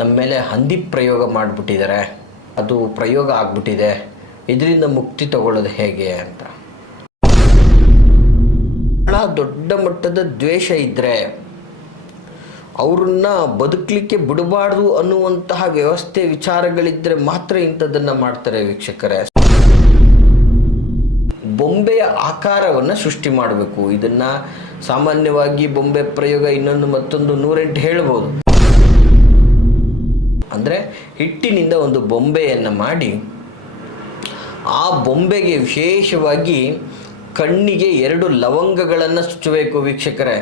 ನಮ್ಮ ಮೇಲೆ ಹಂದಿ ಪ್ರಯೋಗ ಮಾಡಿಬಿಟ್ಟಿದ್ದಾರೆ, ಅದು ಪ್ರಯೋಗ ಆಗ್ಬಿಟ್ಟಿದೆ, ಇದರಿಂದ ಮುಕ್ತಿ ತಗೊಳ್ಳೋದು ಹೇಗೆ ಅಂತ. ಬಹಳ ದೊಡ್ಡ ಮಟ್ಟದ ದ್ವೇಷ ಇದ್ದರೆ ಅವ್ರನ್ನ ಬದುಕಲಿಕ್ಕೆ ಬಿಡಬಾರ್ದು ಅನ್ನುವಂತಹ ವ್ಯವಸ್ಥೆ ವಿಚಾರಗಳಿದ್ದರೆ ಮಾತ್ರ ಇಂಥದ್ದನ್ನು ಮಾಡ್ತಾರೆ ವೀಕ್ಷಕರೇ. ಬೊಂಬೆಯ ಆಕಾರವನ್ನು ಸೃಷ್ಟಿ ಮಾಡಬೇಕು. ಇದನ್ನು ಸಾಮಾನ್ಯವಾಗಿ ಬೊಂಬೆ ಪ್ರಯೋಗ ಇನ್ನೊಂದು ಮತ್ತೊಂದು 108 ಹೇಳ್ಬೋದು. ಅಂದರೆ ಹಿಟ್ಟಿನಿಂದ ಒಂದು ಬೊಂಬೆಯನ್ನು ಮಾಡಿ ಆ ಬೊಂಬೆಗೆ ವಿಶೇಷವಾಗಿ ಕಣ್ಣಿಗೆ 2 ಲವಂಗಗಳನ್ನು ಚುಚ್ಚಬೇಕು ವೀಕ್ಷಕರೇ.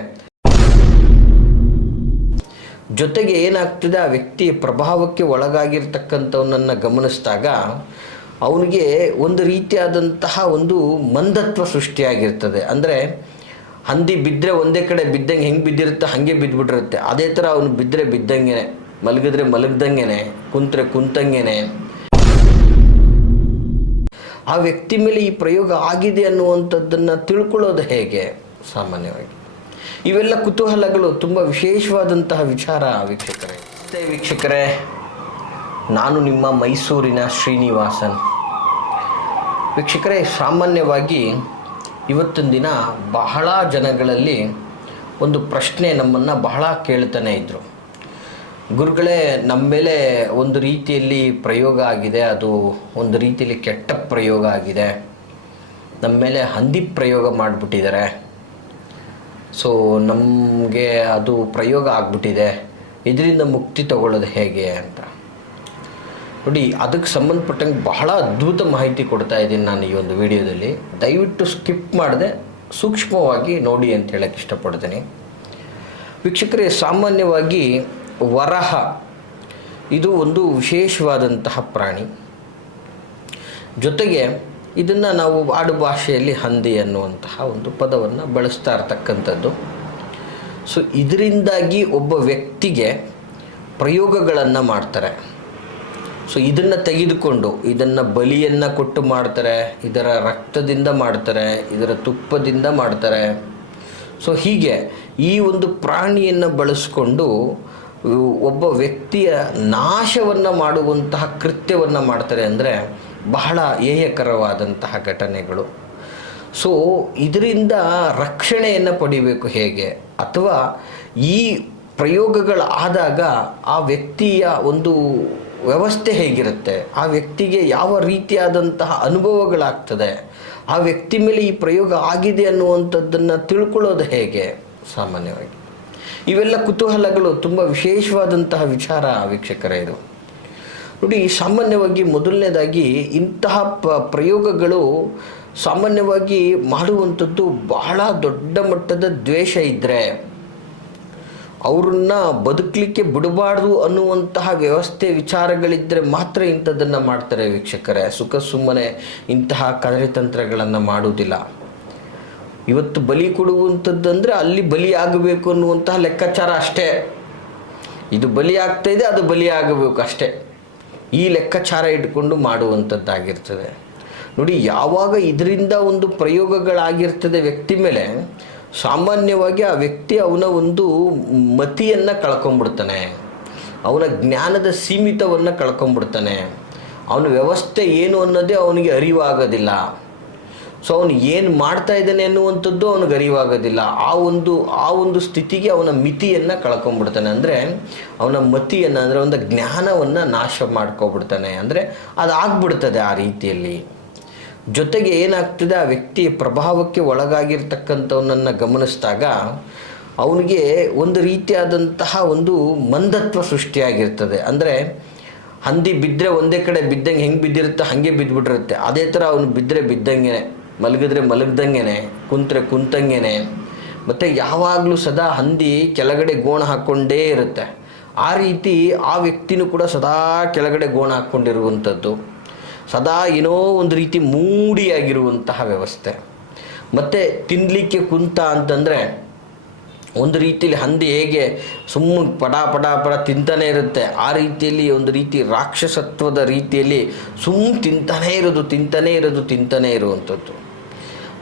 ಜೊತೆಗೆ ಏನಾಗ್ತದೆ, ಆ ವ್ಯಕ್ತಿಯ ಪ್ರಭಾವಕ್ಕೆ ಒಳಗಾಗಿರ್ತಕ್ಕಂಥವನನ್ನು ಗಮನಿಸಿದಾಗ ಅವನಿಗೆ ಒಂದು ರೀತಿಯಾದಂತಹ ಒಂದು ಮಂದತ್ವ ಸೃಷ್ಟಿಯಾಗಿರ್ತದೆ. ಅಂದರೆ ಹಂದಿ ಬಿದ್ದರೆ ಒಂದೇ ಕಡೆ ಬಿದ್ದಂಗೆ ಹೆಂಗೆ ಬಿದ್ದಿರುತ್ತೆ ಹಾಗೆ ಬಿದ್ದುಬಿಟ್ಟಿರುತ್ತೆ. ಅದೇ ಥರ ಅವನು ಬಿದ್ದರೆ ಬಿದ್ದಂಗೆ, ಮಲಗಿದ್ರೆ ಮಲಗ್ದಂಗೆ, ಕುಂತ್ರೆ ಕುಂತಂಗೆ. ಆ ವ್ಯಕ್ತಿ ಮೇಲೆ ಈ ಪ್ರಯೋಗ ಆಗಿದೆ ಅನ್ನುವಂಥದ್ದನ್ನು ತಿಳ್ಕೊಳ್ಳೋದು ಹೇಗೆ ಸಾಮಾನ್ಯವಾಗಿ? ಇವೆಲ್ಲ ಕುತೂಹಲಗಳು ತುಂಬ ವಿಶೇಷವಾದಂತಹ ವಿಚಾರ ವೀಕ್ಷಕರೇ. ವೀಕ್ಷಕರೇ, ನಾನು ನಿಮ್ಮ ಮೈಸೂರಿನ ಶ್ರೀನಿವಾಸನ್. ವೀಕ್ಷಕರೇ, ಸಾಮಾನ್ಯವಾಗಿ ಇವತ್ತಿನ ದಿನ ಬಹಳ ಜನಗಳಲ್ಲಿ ಒಂದು ಪ್ರಶ್ನೆ ನಮ್ಮನ್ನು ಬಹಳ ಕೇಳ್ತಾನೆ ಇದ್ದರು. ಗುರುಗಳೇ, ನಮ್ಮ ಮೇಲೆ ಒಂದು ರೀತಿಯಲ್ಲಿ ಪ್ರಯೋಗ ಆಗಿದೆ, ಅದು ಒಂದು ರೀತಿಯಲ್ಲಿ ಕೆಟ್ಟ ಪ್ರಯೋಗ ಆಗಿದೆ, ನಮ್ಮ ಮೇಲೆ ಹಂದಿ ಪ್ರಯೋಗ ಮಾಡಿಬಿಟ್ಟಿದ್ದಾರೆ, ಸೊ ನಮಗೆ ಅದು ಪ್ರಯೋಗ ಆಗಿಬಿಟ್ಟಿದೆ, ಇದರಿಂದ ಮುಕ್ತಿ ತಗೊಳ್ಳೋದು ಹೇಗೆ ಅಂತ. ನೋಡಿ, ಅದಕ್ಕೆ ಸಂಬಂಧಪಟ್ಟಂಗೆ ಬಹಳ ಅದ್ಭುತ ಮಾಹಿತಿ ಕೊಡ್ತಾ ಇದ್ದೀನಿ ನಾನು ಈ ಒಂದು ವಿಡಿಯೋದಲ್ಲಿ. ದಯವಿಟ್ಟು ಸ್ಕಿಪ್ ಮಾಡದೆ ಸೂಕ್ಷ್ಮವಾಗಿ ನೋಡಿ ಅಂತ ಹೇಳಕ್ಕೆ ಇಷ್ಟಪಡ್ತೀನಿ ವೀಕ್ಷಕರೇ. ಸಾಮಾನ್ಯವಾಗಿ ವರಹ ಇದು ಒಂದು ವಿಶೇಷವಾದಂತಹ ಪ್ರಾಣಿ. ಜೊತೆಗೆ ಇದನ್ನು ನಾವು ಆಡು ಭಾಷೆಯಲ್ಲಿ ಹಂದಿ ಅನ್ನುವಂತಹ ಒಂದು ಪದವನ್ನು ಬಳಸ್ತಾ ಇರ್ತಕ್ಕಂಥದ್ದು. ಸೊ ಇದರಿಂದಾಗಿ ಒಬ್ಬ ವ್ಯಕ್ತಿಗೆ ಪ್ರಯೋಗಗಳನ್ನು ಮಾಡ್ತಾರೆ. ಸೊ ಇದನ್ನು ತೆಗೆದುಕೊಂಡು ಇದನ್ನು ಬಲಿಯನ್ನು ಕೊಟ್ಟು ಮಾಡ್ತಾರೆ, ಇದರ ರಕ್ತದಿಂದ ಮಾಡ್ತಾರೆ, ಇದರ ತುಪ್ಪದಿಂದ ಮಾಡ್ತಾರೆ. ಸೊ ಹೀಗೆ ಈ ಒಂದು ಪ್ರಾಣಿಯನ್ನು ಬಳಸ್ಕೊಂಡು ಒಬ್ಬ ವ್ಯಕ್ತಿಯ ನಾಶವನ್ನು ಮಾಡುವಂತಹ ಕೃತ್ಯವನ್ನು ಮಾಡ್ತಾರೆ. ಅಂದರೆ ಬಹಳ ಹೇಯಕರವಾದಂತಹ ಘಟನೆಗಳು. ಸೊ ಇದರಿಂದ ರಕ್ಷಣೆಯನ್ನು ಪಡಿಬೇಕು ಹೇಗೆ, ಅಥವಾ ಈ ಪ್ರಯೋಗಗಳಾದಾಗ ಆ ವ್ಯಕ್ತಿಯ ಒಂದು ವ್ಯವಸ್ಥೆ ಹೇಗಿರುತ್ತೆ, ಆ ವ್ಯಕ್ತಿಗೆ ಯಾವ ರೀತಿಯಾದಂತಹ ಅನುಭವಗಳಾಗ್ತದೆ, ಆ ವ್ಯಕ್ತಿ ಮೇಲೆ ಈ ಪ್ರಯೋಗ ಆಗಿದೆ ಅನ್ನುವಂಥದ್ದನ್ನು ತಿಳ್ಕೊಳ್ಳೋದು ಹೇಗೆ ಸಾಮಾನ್ಯವಾಗಿ? ಇವೆಲ್ಲ ಕುತೂಹಲಗಳು ತುಂಬ ವಿಶೇಷವಾದಂತಹ ವಿಚಾರ ವೀಕ್ಷಕರೇ. ಇದು ನೋಡಿ, ಸಾಮಾನ್ಯವಾಗಿ ಮೊದಲನೇದಾಗಿ ಇಂತಹ ಪ್ರಯೋಗಗಳು ಸಾಮಾನ್ಯವಾಗಿ ಮಾಡುವಂಥದ್ದು ಬಹಳ ದೊಡ್ಡ ಮಟ್ಟದ ದ್ವೇಷ ಇದ್ದರೆ ಅವ್ರನ್ನ ಬದುಕಲಿಕ್ಕೆ ಬಿಡಬಾರ್ದು ಅನ್ನುವಂತಹ ವ್ಯವಸ್ಥೆ ವಿಚಾರಗಳಿದ್ದರೆ ಮಾತ್ರ ಇಂಥದ್ದನ್ನು ಮಾಡ್ತಾರೆ ವೀಕ್ಷಕರೇ. ಸುಖ ಸುಮ್ಮನೆ ಇಂತಹ ಕಾರ್ಯತಂತ್ರಗಳನ್ನು ಮಾಡುವುದಿಲ್ಲ. ಇವತ್ತು ಬಲಿ ಕೊಡುವಂಥದ್ದಂದರೆ ಅಲ್ಲಿ ಬಲಿ ಆಗಬೇಕು ಅನ್ನುವಂತಹ ಲೆಕ್ಕಾಚಾರ ಅಷ್ಟೇ. ಇದು ಬಲಿ ಆಗ್ತಾ ಇದೆ, ಅದು ಬಲಿ ಆಗಬೇಕು ಅಷ್ಟೇ, ಈ ಲೆಕ್ಕಾಚಾರ ಇಟ್ಕೊಂಡು ಮಾಡುವಂಥದ್ದಾಗಿರ್ತದೆ. ನೋಡಿ, ಯಾವಾಗ ಇದರಿಂದ ಒಂದು ಪ್ರಯೋಗಗಳಾಗಿರ್ತದೆ ವ್ಯಕ್ತಿ ಮೇಲೆ, ಸಾಮಾನ್ಯವಾಗಿ ಆ ವ್ಯಕ್ತಿ ಅವನ ಒಂದು ಮತಿಯನ್ನು ಕಳ್ಕೊಂಡ್ಬಿಡ್ತಾನೆ, ಅವನ ಜ್ಞಾನದ ಸೀಮಿತವನ್ನು ಕಳ್ಕೊಂಡ್ಬಿಡ್ತಾನೆ, ಅವನ ವ್ಯವಸ್ಥೆ ಏನು ಅನ್ನೋದೇ ಅವನಿಗೆ ಅರಿವಾಗೋದಿಲ್ಲ. ಸೊ ಅವನು ಏನು ಮಾಡ್ತಾ ಇದ್ದಾನೆ ಅನ್ನುವಂಥದ್ದು ಅವನಿಗೆ ಅರಿವಾಗೋದಿಲ್ಲ. ಆ ಒಂದು ಸ್ಥಿತಿಗೆ ಅವನ ಮಿತಿಯನ್ನು ಕಳ್ಕೊಂಡ್ಬಿಡ್ತಾನೆ. ಅಂದರೆ ಅವನ ಮತಿಯನ್ನು, ಅಂದರೆ ಒಂದು ಜ್ಞಾನವನ್ನು ನಾಶ ಮಾಡ್ಕೊಬಿಡ್ತಾನೆ. ಅಂದರೆ ಅದು ಆಗ್ಬಿಡ್ತದೆ ಆ ರೀತಿಯಲ್ಲಿ. ಜೊತೆಗೆ ಏನಾಗ್ತದೆ, ಆ ವ್ಯಕ್ತಿಯ ಪ್ರಭಾವಕ್ಕೆ ಒಳಗಾಗಿರ್ತಕ್ಕಂಥವನನ್ನು ಗಮನಿಸಿದಾಗ ಅವನಿಗೆ ಒಂದು ರೀತಿಯಾದಂತಹ ಒಂದು ಮಂದತ್ವ ಸೃಷ್ಟಿಯಾಗಿರ್ತದೆ. ಅಂದರೆ ಹಂದಿ ಬಿದ್ದರೆ ಒಂದೇ ಕಡೆ ಬಿದ್ದಂಗೆ ಹೆಂಗೆ ಬಿದ್ದಿರುತ್ತೆ ಹಾಗೆ ಬಿದ್ದುಬಿಟ್ಟಿರುತ್ತೆ. ಅದೇ ಥರ ಅವನು ಬಿದ್ದರೆ ಬಿದ್ದಂಗೆ, ಮಲಗಿದ್ರೆ ಮಲಗ್ದಂಗೆ, ಕುಂತ್ರೆ ಕುಂತಂಗೆ. ಮತ್ತು ಯಾವಾಗಲೂ ಸದಾ ಹಂದಿ ಕೆಳಗಡೆ ಗೋಣ ಹಾಕ್ಕೊಂಡೇ ಇರುತ್ತೆ. ಆ ರೀತಿ ಆ ವ್ಯಕ್ತಿನೂ ಕೂಡ ಸದಾ ಕೆಳಗಡೆ ಗೋಣ ಹಾಕ್ಕೊಂಡಿರುವಂಥದ್ದು, ಸದಾ ಏನೋ ಒಂದು ರೀತಿ ಮೂಡಿಯಾಗಿರುವಂತಹ ವ್ಯವಸ್ಥೆ. ಮತ್ತು ತಿನ್ನಲಿಕ್ಕೆ ಕುಂತ ಅಂತಂದರೆ ಒಂದು ರೀತಿಯಲ್ಲಿ ಹಂದಿ ಹೇಗೆ ಸುಮ್ಮನೆ ಪಡ ಪಡ ಪಡ ತಿಂತಾನೆ ಇರುತ್ತೆ, ಆ ರೀತಿಯಲ್ಲಿ ಒಂದು ರೀತಿ ರಾಕ್ಷಸತ್ವದ ರೀತಿಯಲ್ಲಿ ತಿಂತಾನೇ ಇರುವಂಥದ್ದು,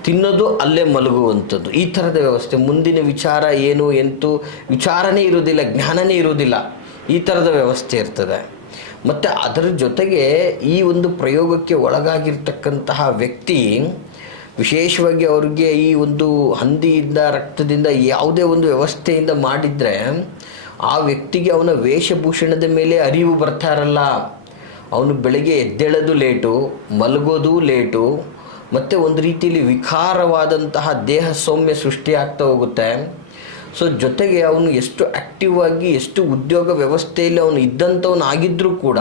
ತಿನ್ನೋದು ಅಲ್ಲೇ ಮಲಗುವಂಥದ್ದು, ಈ ಥರದ ವ್ಯವಸ್ಥೆ. ಮುಂದಿನ ವಿಚಾರ ಏನು ಎಂತೂ ವಿಚಾರನೇ ಇರೋದಿಲ್ಲ, ಜ್ಞಾನನೇ ಇರೋದಿಲ್ಲ. ಈ ಥರದ ವ್ಯವಸ್ಥೆ ಇರ್ತದೆ. ಮತ್ತು ಅದರ ಜೊತೆಗೆ ಈ ಒಂದು ಪ್ರಯೋಗಕ್ಕೆ ಒಳಗಾಗಿರ್ತಕ್ಕಂತಹ ವ್ಯಕ್ತಿ ವಿಶೇಷವಾಗಿ ಅವ್ರಿಗೆ ಈ ಒಂದು ಹಂದಿಯಿಂದ ರಕ್ತದಿಂದ ಯಾವುದೇ ಒಂದು ವ್ಯವಸ್ಥೆಯಿಂದ ಮಾಡಿದರೆ ಆ ವ್ಯಕ್ತಿಗೆ ಅವನ ವೇಷಭೂಷಣದ ಮೇಲೆ ಅರಿವು ಬರ್ತಾ ಇರಲ್ಲ. ಅವನು ಬೆಳಗ್ಗೆ ಎದ್ದೇಳೋದು ಲೇಟು, ಮಲಗೋದು ಲೇಟು, ಮತ್ತು ಒಂದು ರೀತಿಯಲ್ಲಿ ವಿಕಾರವಾದಂತಹ ದೇಹ ಸೌಮ್ಯ ಸೃಷ್ಟಿಯಾಗ್ತಾ ಹೋಗುತ್ತೆ. ಸೊ ಜೊತೆಗೆ ಅವನು ಎಷ್ಟು ಆ್ಯಕ್ಟಿವ್ ಆಗಿ ಎಷ್ಟು ಉದ್ಯೋಗ ವ್ಯವಸ್ಥೆಯಲ್ಲಿ ಅವನು ಇದ್ದಂಥವನಾಗಿದ್ದರೂ ಕೂಡ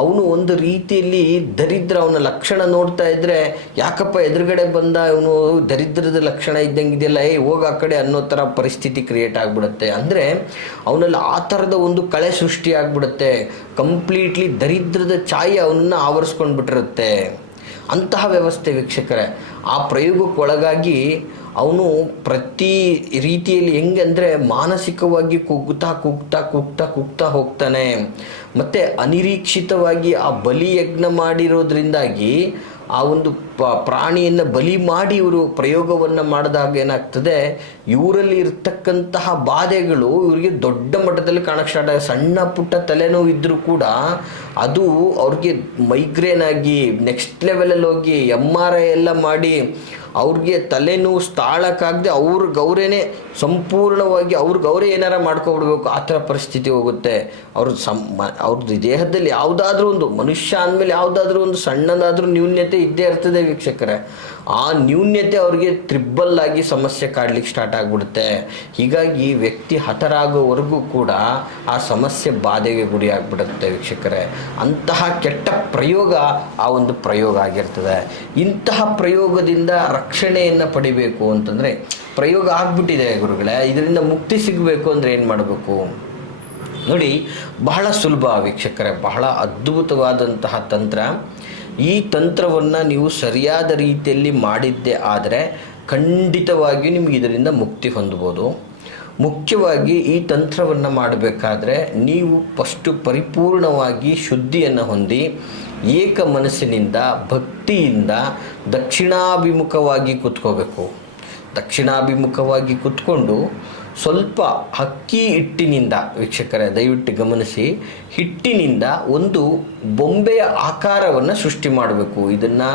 ಅವನು ಒಂದು ರೀತಿಯಲ್ಲಿ ದರಿದ್ರ, ಅವನ ಲಕ್ಷಣ ನೋಡ್ತಾ ಇದ್ದರೆ ಯಾಕಪ್ಪ ಎದುರುಗಡೆ ಬಂದ ಇವನು ದರಿದ್ರದ ಲಕ್ಷಣ ಇದ್ದಂಗಿದೆಯಲ್ಲ, ಹೋಗ ಆ ಕಡೆ ಅನ್ನೋ ಥರ ಪರಿಸ್ಥಿತಿ ಕ್ರಿಯೇಟ್ ಆಗಿಬಿಡುತ್ತೆ. ಅಂದರೆ ಅವನಲ್ಲಿ ಆ ಥರದ ಒಂದು ಕಳೆ ಸೃಷ್ಟಿ ಆಗಿಬಿಡುತ್ತೆ. ಕಂಪ್ಲೀಟ್ಲಿ ದರಿದ್ರದ ಛಾಯೆ ಅವನನ್ನು ಆವರಿಸ್ಕೊಂಡು ಬಿಟ್ಟಿರುತ್ತೆ. ಅಂತಹ ವ್ಯವಸ್ಥೆ ವೀಕ್ಷಕರೇ. ಆ ಪ್ರಯೋಗಕ್ಕೆ ಒಳಗಾಗಿ ಅವನು ಪ್ರತಿ ರೀತಿಯಲ್ಲಿ ಹೆಂಗೆ ಅಂದರೆ ಮಾನಸಿಕವಾಗಿ ಕುಗ್ತಾ ಹೋಗ್ತಾನೆ. ಮತ್ತು ಅನಿರೀಕ್ಷಿತವಾಗಿ ಆ ಬಲಿಯಜ್ಞ ಮಾಡಿರೋದ್ರಿಂದಾಗಿ ಆ ಒಂದು ಪ್ರಾಣಿಯನ್ನು ಬಲಿ ಮಾಡಿ ಇವರು ಪ್ರಯೋಗವನ್ನು ಮಾಡಿದಾಗ ಏನಾಗ್ತದೆ, ಇವರಲ್ಲಿ ಇರ್ತಕ್ಕಂತಹ ಬಾಧೆಗಳು ಇವರಿಗೆ ದೊಡ್ಡ ಮಟ್ಟದಲ್ಲಿ ಕಾಣಕ್ಕೆ ಸ್ಟಾರ್ಟ್ ಆಗಿದೆ. ಸಣ್ಣ ಪುಟ್ಟ ತಲೆನೋವು ಇದ್ದರೂ ಕೂಡ ಅದು ಅವ್ರಿಗೆ ಮೈಗ್ರೇನ್ ಆಗಿ ನೆಕ್ಸ್ಟ್ ಲೆವೆಲಲ್ಲಿ ಹೋಗಿ MRI ಎಲ್ಲ ಮಾಡಿ ಅವ್ರಿಗೆ ತಲೆನೋವು ತಾಳಕ್ಕಾಗದೆ ಅವ್ರೇನೆ ಸಂಪೂರ್ಣವಾಗಿ ಅವ್ರೇ ಏನಾರ ಮಾಡ್ಕೊಬಿಡ್ಬೇಕು, ಆ ಥರ ಪರಿಸ್ಥಿತಿ ಹೋಗುತ್ತೆ. ಅವ್ರದ್ದು ದೇಹದಲ್ಲಿ ಯಾವುದಾದ್ರೂ ಒಂದು ಮನುಷ್ಯ ಅಂದಮೇಲೆ ಯಾವುದಾದ್ರೂ ಒಂದು ಸಣ್ಣದಾದ್ರೂ ನ್ಯೂನ್ಯತೆ ಇದ್ದೇ ಇರ್ತದೆ ವೀಕ್ಷಕರೇ. ಆ ನ್ಯೂನ್ಯತೆ ಅವ್ರಿಗೆ ತ್ರಿಬ್ಬಲ್ ಆಗಿ ಸಮಸ್ಯೆ ಕಾಡ್ಲಿಕ್ಕೆ ಸ್ಟಾರ್ಟ್ ಆಗಿಬಿಡುತ್ತೆ. ಹೀಗಾಗಿ ವ್ಯಕ್ತಿ ಹತರಾಗೋವರೆಗೂ ಕೂಡ ಆ ಸಮಸ್ಯೆ ಬಾಧೆಗೆ ಗುರಿ ಆಗಿಬಿಡುತ್ತೆ ವೀಕ್ಷಕರೇ. ಅಂತಹ ಕೆಟ್ಟ ಪ್ರಯೋಗ ಆ ಒಂದು ಪ್ರಯೋಗ ಆಗಿರ್ತದೆ. ಇಂತಹ ಪ್ರಯೋಗದಿಂದ ರಕ್ಷಣೆಯನ್ನು ಪಡಿಬೇಕು ಅಂತಂದರೆ, ಪ್ರಯೋಗ ಆಗಿಬಿಟ್ಟಿದೆ ಗುರುಗಳೇ, ಇದರಿಂದ ಮುಕ್ತಿ ಸಿಗಬೇಕು ಅಂದರೆ ಏನು ಮಾಡಬೇಕು ನೋಡಿ. ಬಹಳ ಸುಲಭ ವೀಕ್ಷಕರೇ, ಬಹಳ ಅದ್ಭುತವಾದಂತಹ ತಂತ್ರ. ಈ ತಂತ್ರವನ್ನು ನೀವು ಸರಿಯಾದ ರೀತಿಯಲ್ಲಿ ಮಾಡಿದ್ದೇ ಆದರೆ ಖಂಡಿತವಾಗಿಯೂ ನಿಮಗೆ ಇದರಿಂದ ಮುಕ್ತಿ ಹೊಂದ್ಬೋದು. ಮುಖ್ಯವಾಗಿ ಈ ತಂತ್ರವನ್ನು ಮಾಡಬೇಕಾದ್ರೆ ನೀವು ಫಸ್ಟು ಪರಿಪೂರ್ಣವಾಗಿ ಶುದ್ಧಿಯನ್ನು ಹೊಂದಿ ಏಕ ಮನಸ್ಸಿನಿಂದ ಭಕ್ತಿಯಿಂದ ದಕ್ಷಿಣಾಭಿಮುಖವಾಗಿ ಕೂತ್ಕೋಬೇಕು. ದಕ್ಷಿಣಾಭಿಮುಖವಾಗಿ ಕೂತ್ಕೊಂಡು ಸ್ವಲ್ಪ ಅಕ್ಕಿ ಹಿಟ್ಟಿನಿಂದ, ವೀಕ್ಷಕರೇ ದಯವಿಟ್ಟು ಗಮನಿಸಿ, ಹಿಟ್ಟಿನಿಂದ ಒಂದು ಬೊಂಬೆಯ ಆಕಾರವನ್ನು ಸೃಷ್ಟಿ ಮಾಡಬೇಕು. ಇದನ್ನು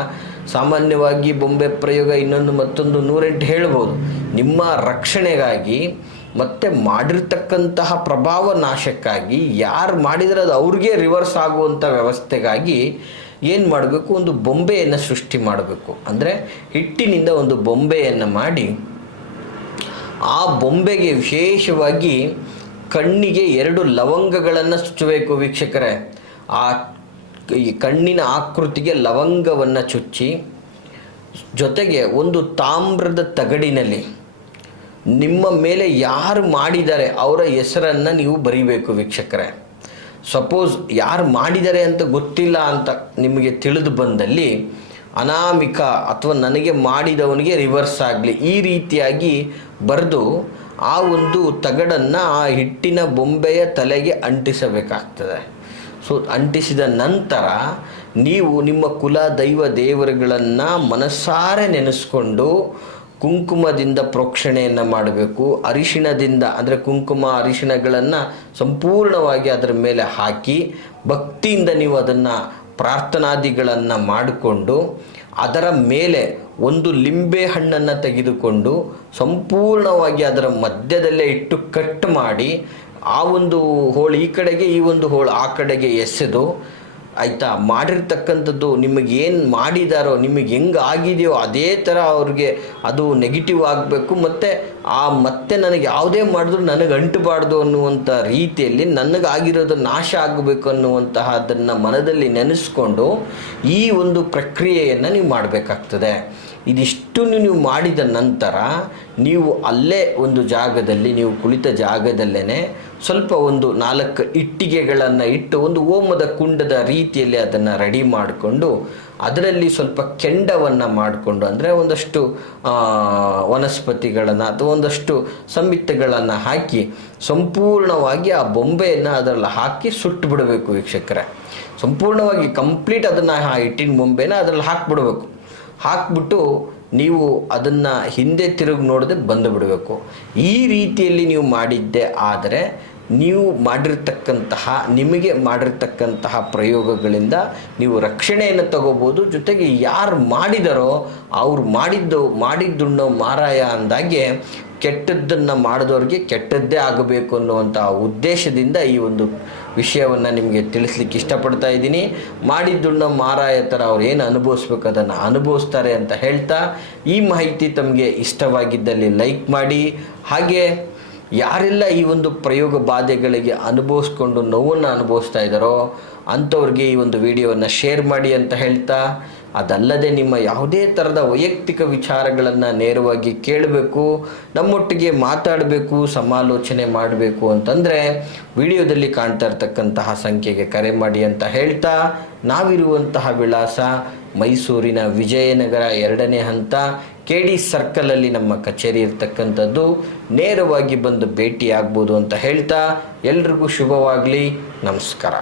ಸಾಮಾನ್ಯವಾಗಿ ಬೊಂಬೆ ಪ್ರಯೋಗ ಇನ್ನೊಂದು ಮತ್ತೊಂದು 108 ಹೇಳ್ಬೋದು. ನಿಮ್ಮ ರಕ್ಷಣೆಗಾಗಿ ಮತ್ತು ಮಾಡಿರ್ತಕ್ಕಂತಹ ಪ್ರಭಾವ ನಾಶಕ್ಕಾಗಿ ಯಾರು ಮಾಡಿದರೆ ಅದು ಅವ್ರಿಗೆ ರಿವರ್ಸ್ ಆಗುವಂಥ ವ್ಯವಸ್ಥೆಗಾಗಿ ಏನು ಮಾಡಬೇಕು, ಒಂದು ಬೊಂಬೆಯನ್ನು ಸೃಷ್ಟಿ ಮಾಡಬೇಕು. ಅಂದರೆ ಹಿಟ್ಟಿನಿಂದ ಒಂದು ಬೊಂಬೆಯನ್ನು ಮಾಡಿ ಆ ಬೊಂಬೆಗೆ ವಿಶೇಷವಾಗಿ ಕಣ್ಣಿಗೆ 2 ಲವಂಗಗಳನ್ನು ಚುಚ್ಚಬೇಕು ವೀಕ್ಷಕರೇ. ಆ ಕಣ್ಣಿನ ಆಕೃತಿಗೆ ಲವಂಗವನ್ನು ಚುಚ್ಚಿ, ಜೊತೆಗೆ ಒಂದು ತಾಮ್ರದ ತಗಡಿನಲ್ಲಿ ನಿಮ್ಮ ಮೇಲೆ ಯಾರು ಮಾಡಿದ್ದಾರೆ ಅವರ ಹೆಸರನ್ನು ನೀವು ಬರೀಬೇಕು ವೀಕ್ಷಕರೇ. ಸಪೋಸ್ ಯಾರು ಮಾಡಿದ್ದಾರೆ ಅಂತ ಗೊತ್ತಿಲ್ಲ ಅಂತ ನಿಮಗೆ ತಿಳಿದು ಬಂದಲ್ಲಿ ಅನಾಮಿಕ ಅಥವಾ ನನಗೆ ಮಾಡಿದವನಿಗೆ ರಿವರ್ಸ್ ಆಗಲಿ, ಈ ರೀತಿಯಾಗಿ ಬರೆದು ಆ ಒಂದು ತಗಡನ್ನು ಆ ಹಿಟ್ಟಿನ ಬೊಂಬೆಯ ತಲೆಗೆ ಅಂಟಿಸಬೇಕಾಗ್ತದೆ. ಸೊ ಅಂಟಿಸಿದ ನಂತರ ನೀವು ನಿಮ್ಮ ಕುಲ ದೈವ ದೇವರುಗಳನ್ನು ಮನಸಾರೆ ನೆನೆಸ್ಕೊಂಡು ಕುಂಕುಮದಿಂದ ಪ್ರೋಕ್ಷಣೆಯನ್ನು ಮಾಡಬೇಕು. ಅರಿಶಿಣದಿಂದ, ಅಂದರೆ ಕುಂಕುಮ ಅರಿಶಿಣಗಳನ್ನು ಸಂಪೂರ್ಣವಾಗಿ ಅದರ ಮೇಲೆ ಹಾಕಿ ಭಕ್ತಿಯಿಂದ ನೀವು ಅದನ್ನು ಪ್ರಾರ್ಥನಾದಿಗಳನ್ನು ಮಾಡಿಕೊಂಡು ಅದರ ಮೇಲೆ ಒಂದು ಲಿಂಬೆ ಹಣ್ಣನ್ನು ತೆಗೆದುಕೊಂಡು ಸಂಪೂರ್ಣವಾಗಿ ಅದರ ಮಧ್ಯದಲ್ಲೇ ಇಟ್ಟು ಕಟ್ ಮಾಡಿ ಆ ಒಂದು ಹೋಳು ಈ ಕಡೆಗೆ ಈ ಒಂದು ಹೋಳು ಆ ಕಡೆಗೆ ಎಸೆದು, ಆಯಿತಾ, ಮಾಡಿರ್ತಕ್ಕಂಥದ್ದು ನಿಮಗೇನು ಮಾಡಿದಾರೋ ನಿಮಗೆ ಹೆಂಗೆ ಆಗಿದೆಯೋ ಅದೇ ಥರ ಅವ್ರಿಗೆ ಅದು ನೆಗೆಟಿವ್ ಆಗಬೇಕು. ಮತ್ತು ಮತ್ತೆ ನನಗೆ ಯಾವುದೇ ಮಾಡಿದ್ರು ನನಗೆ ಅಂಟಬಾರ್ದು ಅನ್ನುವಂಥ ರೀತಿಯಲ್ಲಿ ನನಗಾಗಿರೋದು ನಾಶ ಆಗಬೇಕು ಅನ್ನುವಂತಹದನ್ನು ಮನದಲ್ಲಿ ನೆನೆಸ್ಕೊಂಡು ಈ ಒಂದು ಪ್ರಕ್ರಿಯೆಯನ್ನು ನೀವು ಮಾಡಬೇಕಾಗ್ತದೆ. ಇದಿಷ್ಟು ನೀವು ಮಾಡಿದ ನಂತರ ನೀವು ಅಲ್ಲೇ ಒಂದು ಜಾಗದಲ್ಲಿ, ನೀವು ಕುಳಿತ ಜಾಗದಲ್ಲೇ ಸ್ವಲ್ಪ ಒಂದು 4 ಇಟ್ಟಿಗೆಗಳನ್ನು ಇಟ್ಟು ಒಂದು ಹೋಮದ ಕುಂಡದ ರೀತಿಯಲ್ಲಿ ಅದನ್ನು ರೆಡಿ ಮಾಡಿಕೊಂಡು ಅದರಲ್ಲಿ ಸ್ವಲ್ಪ ಕೆಂಡವನ್ನು ಮಾಡಿಕೊಂಡು, ಅಂದರೆ ಒಂದಷ್ಟು ವನಸ್ಪತಿಗಳನ್ನು ಅಥವಾ ಒಂದಷ್ಟು ಸಂಯುಕ್ತಗಳನ್ನು ಹಾಕಿ ಸಂಪೂರ್ಣವಾಗಿ ಆ ಬೊಂಬೆಯನ್ನು ಅದರಲ್ಲಿ ಹಾಕಿ ಸುಟ್ಟು ಬಿಡಬೇಕು ವೀಕ್ಷಕರೇ. ಸಂಪೂರ್ಣವಾಗಿ ಕಂಪ್ಲೀಟ್ ಅದನ್ನು ಆ ಹಿಟ್ಟಿನ ಬೊಂಬೆನ ಅದರಲ್ಲಿ ಹಾಕಿಬಿಡಬೇಕು. ಹಾಕ್ಬಿಟ್ಟು ನೀವು ಅದನ್ನು ಹಿಂದೆ ತಿರುಗಿ ನೋಡದೆ ಬಂದು ಬಿಡಬೇಕು. ಈ ರೀತಿಯಲ್ಲಿ ನೀವು ಮಾಡಿದ್ದೆ ಆದರೆ ನೀವು ಮಾಡಿರ್ತಕ್ಕಂತಹ ನಿಮಗೆ ಮಾಡಿರ್ತಕ್ಕಂತಹ ಪ್ರಯೋಗಗಳಿಂದ ನೀವು ರಕ್ಷಣೆಯನ್ನು ತಗೋಬೋದು. ಜೊತೆಗೆ ಯಾರು ಮಾಡಿದರೋ ಅವ್ರು ಮಾಡಿದ್ದುಣ್ಣೋ ಮಾರಾಯ ಅಂದಾಗೆ ಕೆಟ್ಟದ್ದನ್ನು ಮಾಡಿದವ್ರಿಗೆ ಕೆಟ್ಟದ್ದೇ ಆಗಬೇಕು ಅನ್ನುವಂಥ ಉದ್ದೇಶದಿಂದ ಈ ಒಂದು ವಿಷಯವನ್ನು ನಿಮಗೆ ತಿಳಿಸ್ಲಿಕ್ಕೆ ಇಷ್ಟಪಡ್ತಾ ಇದ್ದೀನಿ. ಮಾಡಿದ್ದುಣ್ಣೋ ಮಾರಾಯ ಥರ ಅವ್ರು ಏನು ಅನುಭವಿಸ್ಬೇಕು ಅದನ್ನು ಅನುಭವಿಸ್ತಾರೆ ಅಂತ ಹೇಳ್ತಾ, ಈ ಮಾಹಿತಿ ತಮಗೆ ಇಷ್ಟವಾಗಿದ್ದಲ್ಲಿ ಲೈಕ್ ಮಾಡಿ. ಹಾಗೆ ಯಾರೆಲ್ಲ ಈ ಒಂದು ಪ್ರಯೋಗ ಬಾಧೆಗಳಿಗೆ ಅನುಭವಿಸ್ಕೊಂಡು ನೋವನ್ನು ಅನುಭವಿಸ್ತಾ ಇದ್ದಾರೋ ಅಂಥವ್ರಿಗೆ ಈ ಒಂದು ವಿಡಿಯೋವನ್ನು ಶೇರ್ ಮಾಡಿ ಅಂತ ಹೇಳ್ತಾ, ಅದಲ್ಲದೆ ನಿಮ್ಮ ಯಾವುದೇ ಥರದ ವೈಯಕ್ತಿಕ ವಿಚಾರಗಳನ್ನು ನೇರವಾಗಿ ಕೇಳಬೇಕು, ನಮ್ಮೊಟ್ಟಿಗೆ ಮಾತಾಡಬೇಕು, ಸಮಾಲೋಚನೆ ಮಾಡಬೇಕು ಅಂತಂದರೆ ವಿಡಿಯೋದಲ್ಲಿ ಕಾಣ್ತಾ ಇರ್ತಕ್ಕಂತಹ ಸಂಖ್ಯೆಗೆ ಕರೆ ಮಾಡಿ ಅಂತ ಹೇಳ್ತಾ, ನಾವಿರುವಂತಹ ವಿಳಾಸ ಮೈಸೂರಿನ ವಿಜಯನಗರ 2ನೇ ಹಂತ KD ಸರ್ಕಲಲ್ಲಿ ನಮ್ಮ ಕಚೇರಿ ಇರ್ತಕ್ಕಂಥದ್ದು. ನೇರವಾಗಿ ಬಂದು ಭೇಟಿ ಆಗ್ಬೋದು ಅಂತ ಹೇಳ್ತಾ, ಎಲ್ರಿಗೂ ಶುಭವಾಗಲಿ. ನಮಸ್ಕಾರ.